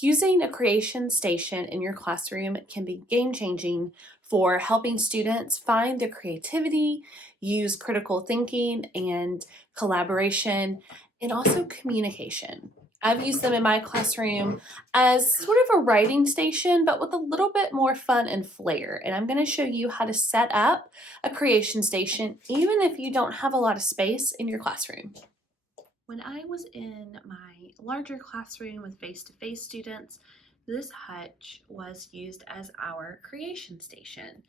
Using a creation station in your classroom can be game changing for helping students find their creativity, use critical thinking and collaboration, and also communication. I've used them in my classroom as sort of a writing station, but with a little bit more fun and flair. And I'm going to show you how to set up a creation station, even if you don't have a lot of space in your classroom. When I was in my larger classroom with face-to-face students, this hutch was used as our creation station.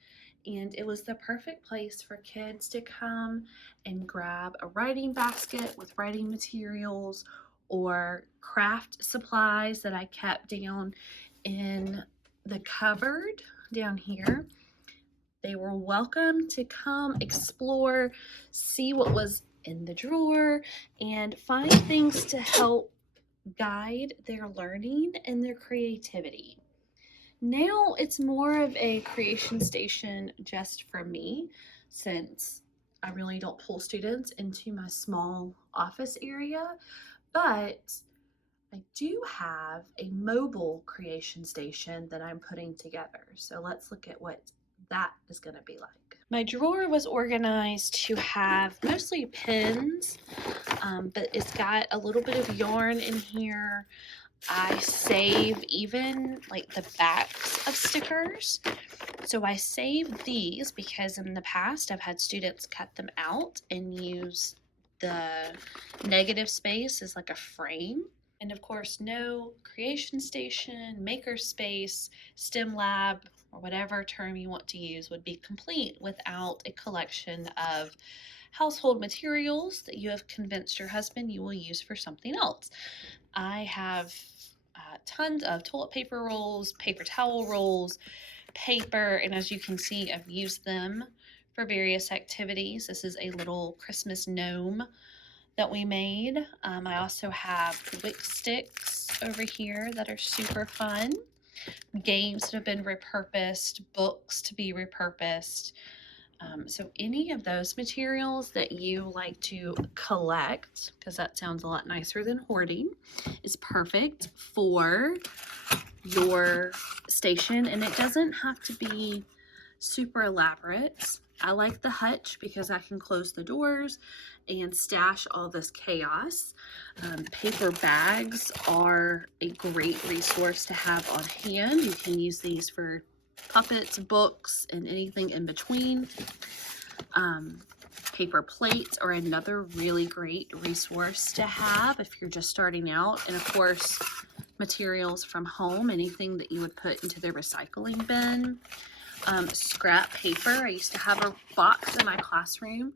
And it was the perfect place for kids to come and grab a writing basket with writing materials or craft supplies that I kept down in the cupboard down here. They were welcome to come explore, see what was in the drawer, and find things to help guide their learning and their creativity. Now it's more of a creation station just for me, since I really don't pull students into my small office area, but I do have a mobile creation station that I'm putting together. So let's look at what that is going to be like. My drawer was organized to have mostly pins, but it's got a little bit of yarn in here. I save even like the backs of stickers. So I save these because in the past I've had students cut them out and use the negative space as like a frame. And of course, no creation station, makerspace, STEM lab, or whatever term you want to use would be complete without a collection of household materials that you have convinced your husband you will use for something else. I have tons of toilet paper rolls, paper towel rolls, paper, and as you can see, I've used them for various activities. This is a little Christmas gnome that we made. I also have wick sticks over here that are super fun. Games that have been repurposed, books to be repurposed. So any of those materials that you like to collect, because that sounds a lot nicer than hoarding, is perfect for your station, and it doesn't have to be super elaborate. I like the hutch because I can close the doors and stash all this chaos. Paper bags are a great resource to have on hand. You can use these for puppets, books, and anything in between. Paper plates are another really great resource to have if you're just starting out. And of course, materials from home, anything that you would put into the recycling bin. Scrap paper. I used to have a box in my classroom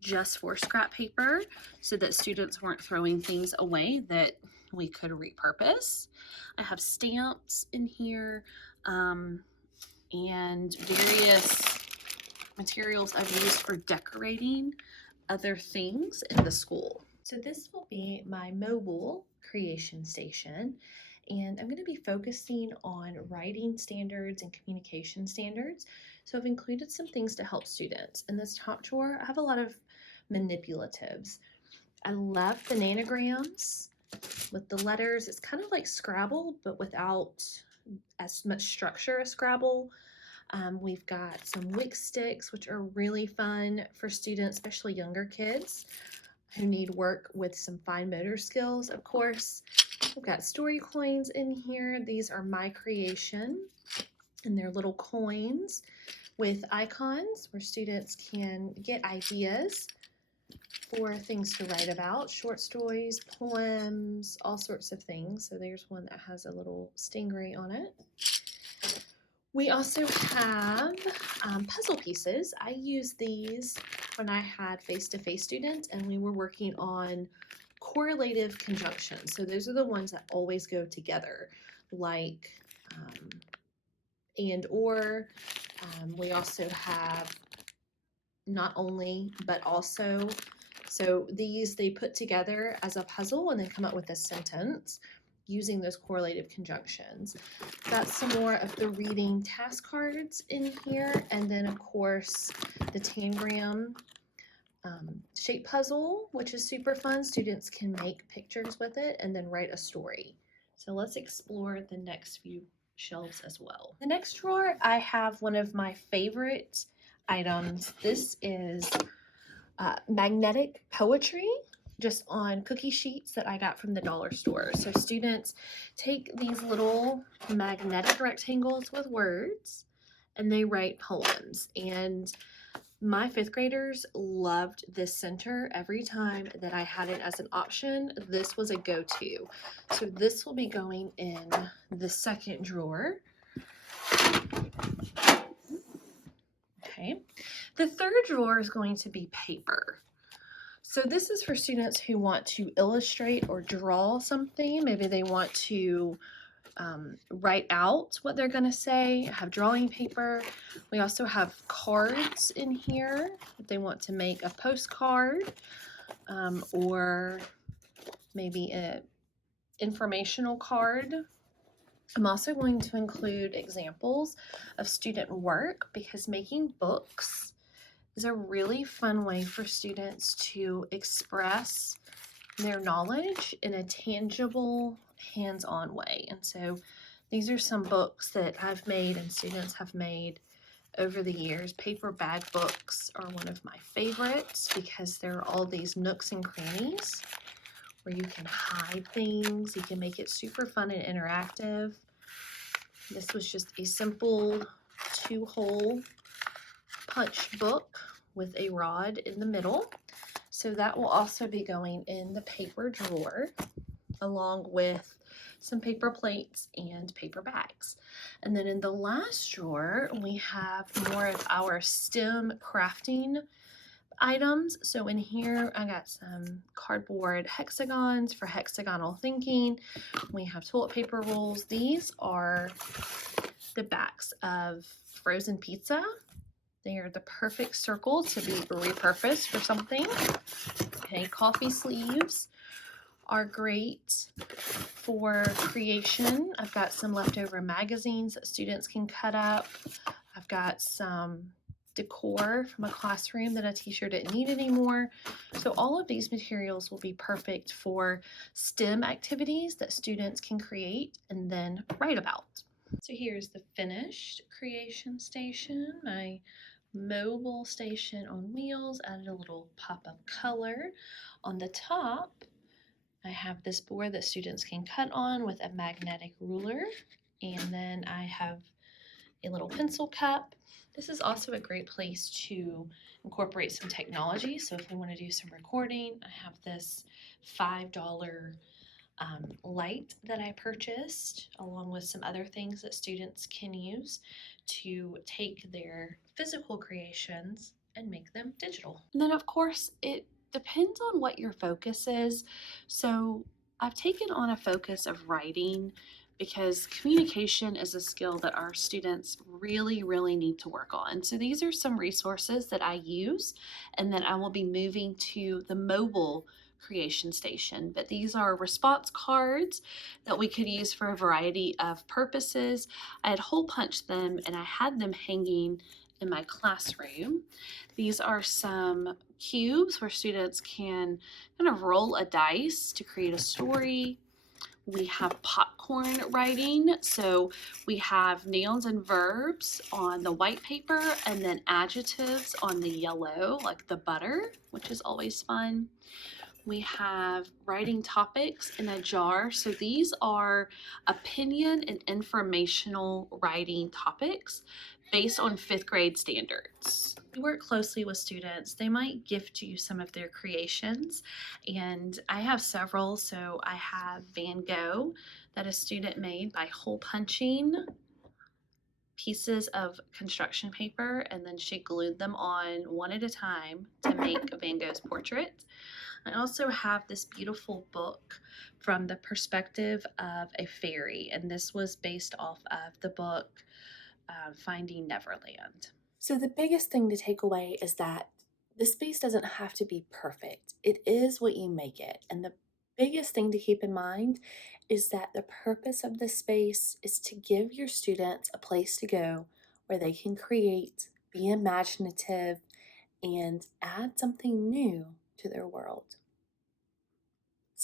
just for scrap paper so that students weren't throwing things away that we could repurpose. I have stamps in here and various materials I've used for decorating other things in the school. So this will be my mobile creation station, and I'm going to be focusing on writing standards and communication standards. So I've included some things to help students. In this top drawer, I have a lot of manipulatives. I love the nanograms with the letters. It's kind of like Scrabble, but without as much structure as Scrabble. We've got some wick sticks, which are really fun for students, especially younger kids who need work with some fine motor skills, of course. We've got story coins in here. These are my creation, and they're little coins with icons where students can get ideas for things to write about, short stories, poems, all sorts of things. So there's one that has a little stingray on it. We also have puzzle pieces. I used these when I had face-to-face students and we were working on correlative conjunctions. So those are the ones that always go together, like and or. We also have not only, but also. So these they put together as a puzzle and then come up with a sentence using those correlative conjunctions. Got some more of the reading task cards in here, and then of course the tangram shape puzzle, which is super fun. Students can make pictures with it and then write a story So let's explore the next few shelves as well. The next drawer, I have one of my favorite items. This is magnetic poetry, just on cookie sheets that I got from the dollar store. So students take these little magnetic rectangles with words and they write poems. And my fifth graders loved this center. Every time that I had it as an option, this was a go-to. So this will be going in the second drawer. Okay. The third drawer is going to be paper. So this is for students who want to illustrate or draw something. Maybe they want to write out what they're going to say, have drawing paper. We also have cards in here if they want to make a postcard or maybe an informational card. I'm also going to include examples of student work because making books is a really fun way for students to express their knowledge in a tangible, hands-on way. And so these are some books that I've made and students have made over the years. Paper bag books are one of my favorites because there are all these nooks and crannies where you can hide things. You can make it super fun and interactive. This was just a simple 2-hole punch book with a rod in the middle. So that will also be going in the paper drawer along with some paper plates and paper bags. And then in the last drawer, we have more of our STEM crafting items. So in here, I got some cardboard hexagons for hexagonal thinking. We have toilet paper rolls. These are the backs of frozen pizza. They are the perfect circle to be repurposed for something. Okay, coffee sleeves are great for creation. I've got some leftover magazines that students can cut up. I've got some decor from a classroom that a teacher didn't need anymore. So all of these materials will be perfect for STEM activities that students can create and then write about. So here's the finished creation station, my mobile station on wheels, added a little pop of color. On the top, I have this board that students can cut on with a magnetic ruler, and then I have a little pencil cup. This is also a great place to incorporate some technology. So if we want to do some recording, I have this $5 light that I purchased, along with some other things that students can use to take their physical creations and make them digital. And then, of course, it depends on what your focus is. So I've taken on a focus of writing because communication is a skill that our students really need to work on. So these are some resources that I use and that I will be moving to the mobile creation station. But these are response cards that we could use for a variety of purposes. I had hole punched them and I had them hanging in my classroom. These are some cubes where students can kind of roll a dice to create a story. We have popcorn writing, so we have nouns and verbs on the white paper and then adjectives on the yellow, like the butter, which is always fun. We have writing topics in a jar. So these are opinion and informational writing topics based on fifth grade standards. We work closely with students. They might gift you some of their creations, and I have several. So I have Van Gogh that a student made by hole punching pieces of construction paper, and then she glued them on one at a time to make Van Gogh's portrait. I also have this beautiful book from the perspective of a fairy, and this was based off of the book Finding Neverland. So the biggest thing to take away is that the space doesn't have to be perfect. It is what you make it. And the biggest thing to keep in mind is that the purpose of this space is to give your students a place to go where they can create, be imaginative, and add something new to their world.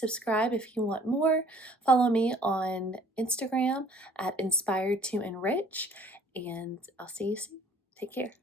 subscribe if you want more. Follow me on Instagram at Inspired to Enrich, and I'll see you soon. Take care.